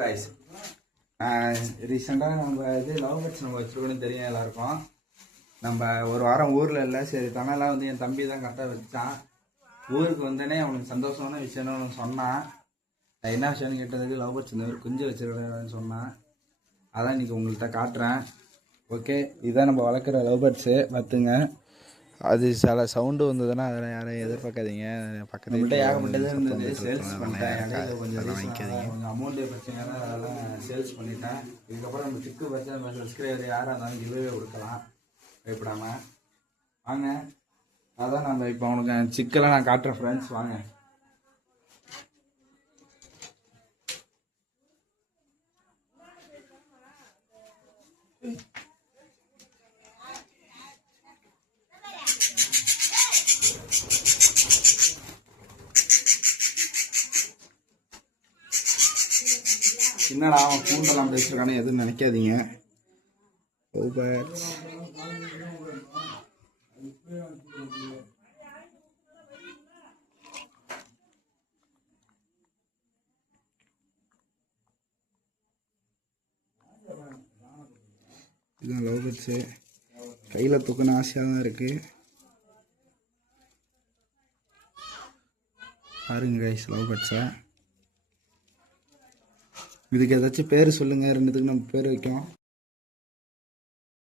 Guys ரீசெண்டாக நம்ம love birds நம்ம வச்சுருக்கோன்னு தெரியும் எல்லாருக்கும். நம்ம ஒரு வாரம் ஊரில் இல்லை, சரி தனலாம் என் தம்பி தான் கரெக்டாக வச்சான். ஊருக்கு வந்தோடனே அவனுக்கு சந்தோஷமான விஷயம்னு அவனுக்கு சொன்னான். என்ன விஷயம்னு கேட்டதுக்கு லவ் பேர்ட்ஸ் இந்த மாதிரி குஞ்சு வச்சுருக்கேன்னு சொன்னான். அதான் இன்றைக்கி உங்கள்கிட்ட காட்டுறேன். ஓகே, இதுதான் நம்ம வளர்க்குற லவ் பேர்ட்ஸு. பார்த்துங்க, அது சில சவுண்டு வந்ததுன்னா அதில் யாரையும் எதிர்பார்க்காதீங்க. பக்கத்துல ஏகப்பட்டது இருந்தது, சேல்ஸ் பண்ணிட்டேன். கொஞ்சம் அமௌண்ட்டு பிரச்சனையாக அதெல்லாம் சேல்ஸ் பண்ணிட்டேன். இதுக்கப்புறம் நம்ம சிக்கு வச்சு நம்ம சப்ஸ்கிரைபர் யாராக இருந்தாலும் கிவ்வே கொடுக்கலாம், பயப்படாமல். வாங்க, அதான் நம்ம இப்போ அவனுக்கு சிக்கெல்லாம் நான் காட்டுறேன் ஃப்ரெண்ட்ஸ். வாங்க. என்னடா அவன் கூண்டெல்லாம் பேசுறானே எதுவும் நினைக்காதீங்க. இதுதான் லவ் பேர்ட்ஸு. கையில் தூக்கணும் ஆசையாக தான் இருக்குது. பாருங்க கைஸ், லவ் பேர்ட்ஸை. இதுக்கு ஏதாச்சும் பேர் சொல்லுங்கள். ரெண்டுத்துக்கு நம்ம பேர் வைக்கோம்.